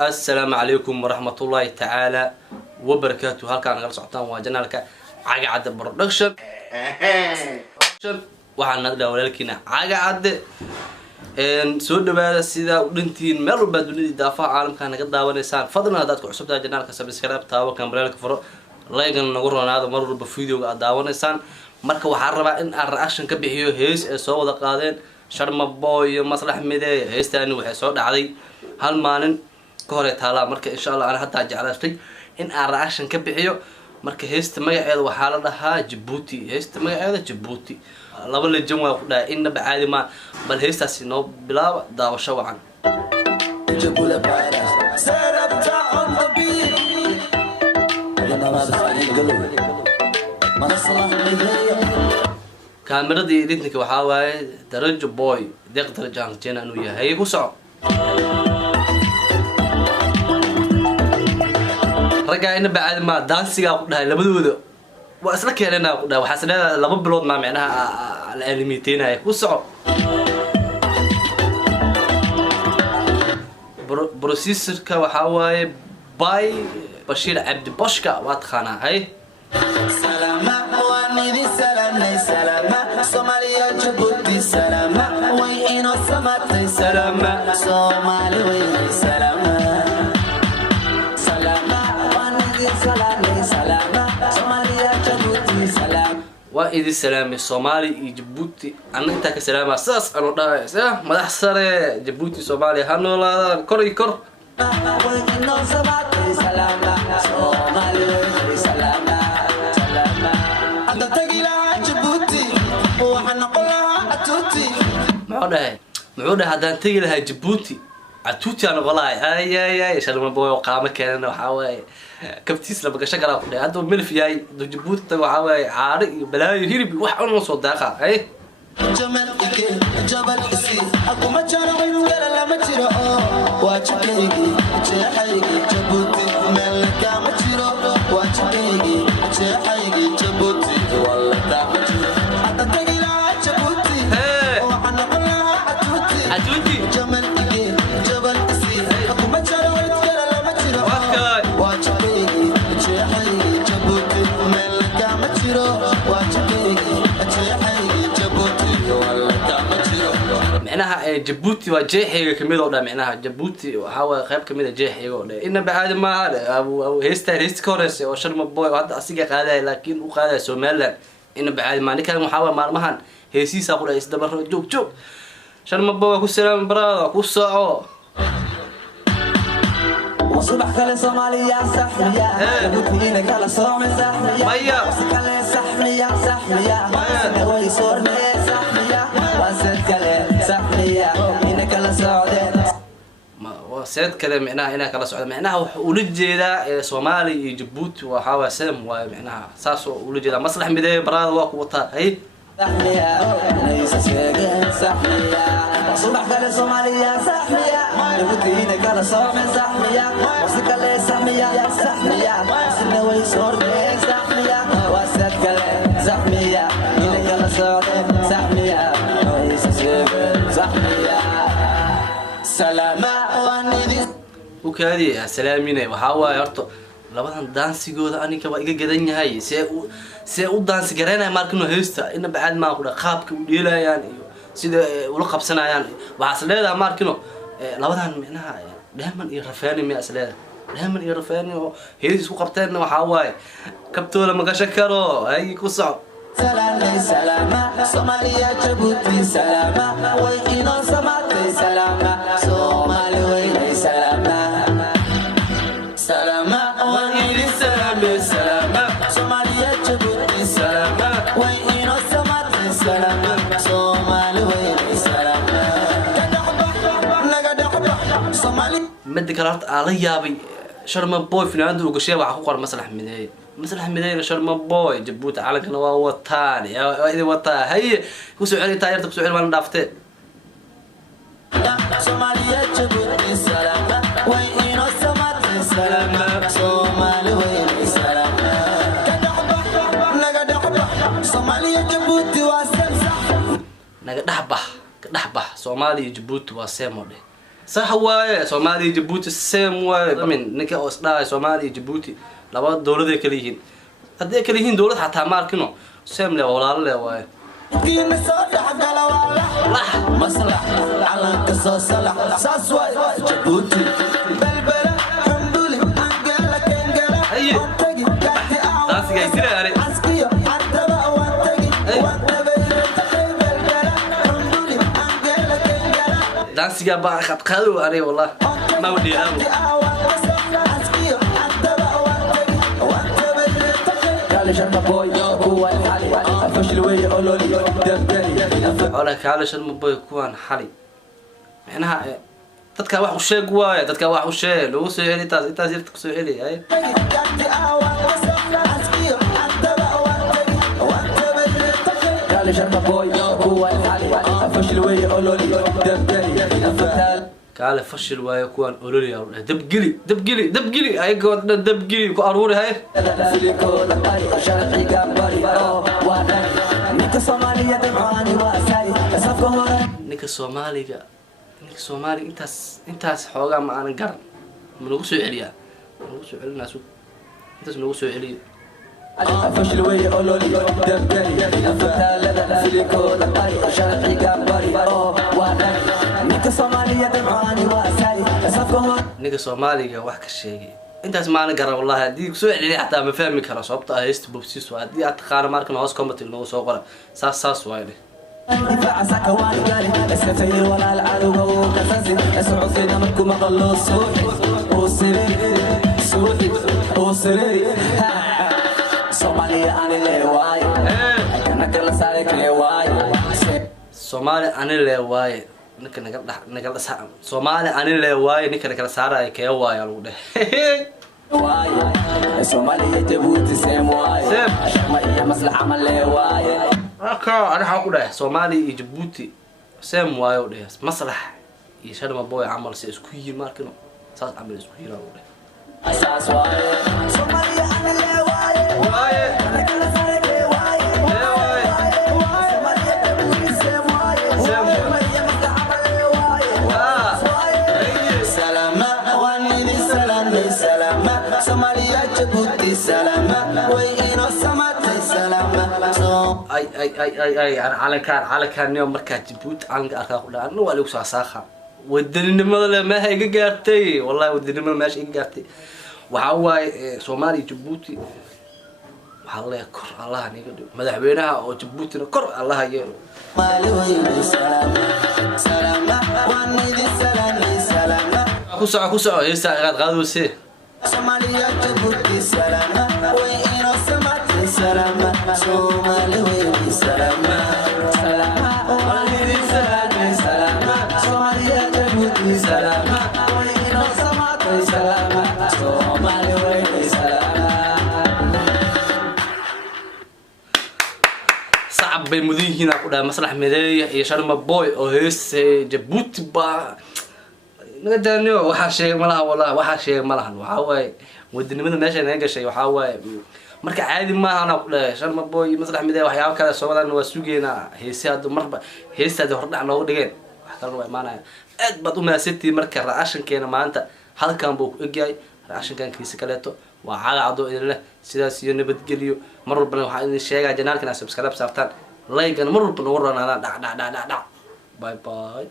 السلام عليكم ورحمة الله تعالى وبركاته. هل كان غير سعطان وجنالك عقعد برودكشن waxaan nagdaa walaalkiina cagacad soo dhawaada sida u dhintiin meel walba dunida daafaha caalamka naga daawanaysaan fadlan hadaad ku cusubtahay janaalka subscribe taabo kambalka furo like nagu roonaado mar walba video-ga aad daawanaysaan marka waxaan rabaa in aan reaction ka bixiyo hees ee soo wada qaadeen Sharma Boy iyo Maslax Midee heestaani waxay soo dhacday hal maalin ka hor ee taala marka insha Allah aan hadda jeclaystay in aan reaction ka bixiyo marka heesta magaceeda waxaa la dhahaa Djibouti heesta magaceeda Djibouti laba la jam waa ku dhaay in naba caadi ma bal heestaasi noo bilaaba daawasho wacan kaamirada idinka waxaa waaye Darajo Boy deeq darajaan jeena inuu yahay ku soco raga in naba caadi ma dansiga ku dhaay labadooda وأصلا كأننا قد وحسنا لما بلود ما معناها الأنميتين هاي وصعب بروسيسر كوحواي باي بشير عبد بشكا واتخانا هاي سلامة وانيدي سلامة سلامة صوماليا جبوتي سلامة وينو سماتي سلامة صومالي ويني سلامة سلامة وانيدي سلامة سلامة وإذا السلام الصومالي جيبوتي أنا أنت كسلام أساس أنا ده سه مدح سر جيبوتي صومالي هنولا كوري كور معوده هذا تيجي لها جيبوتي عتوتي أنا والله أي شرم بوي وقامة كأنه حواي كفتيس لما كشجرة وده هذا ملف جاي دو جيبوتي وحواي عارق بلاي هيربي واحد من صداقة أي جمال إكل جبل إسي أكو ما جرى وين قال لا ما ترى واجبيني جحيي جيبوتي ملك ما ترى واجبيني جحيي جيبوتي والله ما ترى حتى تجي لا جيبوتي وأنا قلنا عتوتي جمال معناها جيبوتي وجيحي كمية ولا معناها جيبوتي وحاول خيب كمية جيحي ولا إنه بعد ما أو هيست كورس أو شرم بوي وهذا أصيغ قاعدة لكن وقاعدة سومالا إنه بعد ما نكان محاول مهن هيسيس أقول يستمر جوك شرم بوي كسلام برا كوسعو وصبح كلا صوماليا سحميا جيبوتي كلا صومال سحميا كلا سحميا سحميا ويصورني سحميا وسد كلا سحميا إنك كلا سعودة وسد كلا معناها إنك كلا سعودة معناها ولجيدا صومالي جيبوتي وحاول سلم ومعناها ساسو ولجيدا مصلح مدى براد وقوتها هي سحميا ليس سيجن سحميا صبح كلا صوماليا سحميا جيبوتي كلا صومال سحميا وسد كلا سحميا سحميا سنوي صورني سحميا وسد كلا سحميا إنك كلا سعودة سحميا وكادي سلامينه وحاوا يرتو لبدان دانسيغودا انيكا با iga gadan yahay see u daansi gareynay markano heesta in baad ma ku qaabka u dheelayaan iyo sida ula qabsanayaan waxa leedahay markano labadan micnaha dheeman iyo rafaani ma asleeda dheeman iyo rafaani oo hees isku qabteen waxa waay kabtoola ma gasha karo ay ku soco سلامة سلامة صوماليا جيبوتي سلامة وينو سماتي سلامة صومالي ويني سلامة سلامة ويني سلامة سلامة صوماليا جيبوتي سلامة وينو سماتي سلامة صومالي ويني سلامة صومالي مدك الارض على يابي شرم بوي فناندو وقشيه waxa ku qor maslax midee maslax midayna sharma boy jabuuti calankana waa wataan idin wataa haye kusoo celi taayarta kusoo celi waan dhaaftee Somalia Jabuuti salaama way inoo samaatay salaama Soomaali way salaama naga dhaxbax Somalia Jabuuti waa samsax naga dhaxbax Soomaaliya Jabuuti waa seemode sax waaye Soomaaliya Jabuuti seem waaye amin ninka oo isdhaay Soomaaliya Jabuuti laba dawladay kala yihiin haddii kala yihiin dawlad xataa maarkino seem le walaalo le waaye kiina soo dhaxgala walaah maslax calanka soo salax saas waay Jabuuti balbala xambuli angala kengala tagi kaati aaw taasiga isiraare askiyo hadaba waan tagi waan tabay balbala xambuli angala kengala daansiga baa qadqaado ani wallah ma wadiyaabo askiyo hadaba waan tagi waan tabay kale sharma boy kuwa xali afashil way ololi dabdali wala kaale sharma boy kuwan xali macnaha dadka wax u sheeg waaye dadka wax u sheeg lagu soo celi intaas yarta ku soo celi ay kale sharma boy kuwa xali afashil way ololi dabdali kaale fashil waaye kuwan ololi dabgili ayagoo dhan dabgili ku aruuri hay ninka Soomaaliga intaas xoogaa ma aanan garan ma lagu soo celiyaa lagu soo celinaa soo intaas lagu soo celiyo afashil way ololi dabdali afatalada siliko dhaqay sharciga bari waadan ninka Soomaaliya dabcaani waa saay safka hor ninka Soomaaliga wax ka sheegay intaas ma aanan garan wallahi hadii ku soo celiyo xataa ma fahmi karo sababta ah heesta bobsiis waa hadii aad taqaan markan hoos comment lagu soo qora saas waaye دفاع سكوان قالي اسكتير ولا العدو كفزي اسعد فينا منكم اقلو سوحي وسري Somalia ani leewaay kana kala saare leewaay Somalia ani leewaay ninka naga Somalia ani leewaay ninka kala saaraay kee waay lagu dhahay waay Somalia Jabuuti seem waay shama iyo maslaxa ma leewaay aka ana waxa ku dhahay Somalia iyo Jabuuti seem waay oo dhahay maslax iyo sharma boy amal si isku yihiin markino saas amal isku yihiin oo dhahay asaas waay Somalia ani leewaay Somalia Jabuuti salaama way inoo samaatay salaama ay calankan niyo markaa Jabuuti calanka arkaa ku dhacan waa lagu soo saakha wadaninimada le ma iga gaartay wallahi wadaninimada meesha iga gaartay waxa waaye Soomaaliya Jabuuti waxa la kor Allah niga dhigo madaxweynaha oo Jabuuti kor Allah yeelo mali way salaama waan idin salaama ku soo heesta qaadayse Somalia Jabuuti salaama way inoo samaatay salaama Soomaali way salaama waan idin salaama Somalia Jabuuti salaama way inoo samaatay salaama Soomaali way salaama صعب bay mudihiina ku dhaay maslax mideeya iyo sharma boy oo heesta Jabuuti ba naga daaniyo waxa sheegay malaha wallahi waxa sheegay malahan waxa waaye wadinimada meesha naga gashay waxa waaye marka caadi ma aha ku dhaay sharma boy maslax mideeya waxyaabo kale soo wadaan waa sugeena heesaad marba heesaad hordhac nooga dhigeen wax kale waa imaanaya aad baad u maasantii marka raashinkeena maanta halkan buu ku egyahay raashinkan kiisa kaleeto waa calaacado idin leh sidaas iyo nabadgeliyo mar walba waxa idin sheegaa janaalkana subscribe saartaan like-na mar walba nagu ranaan dhac bye bye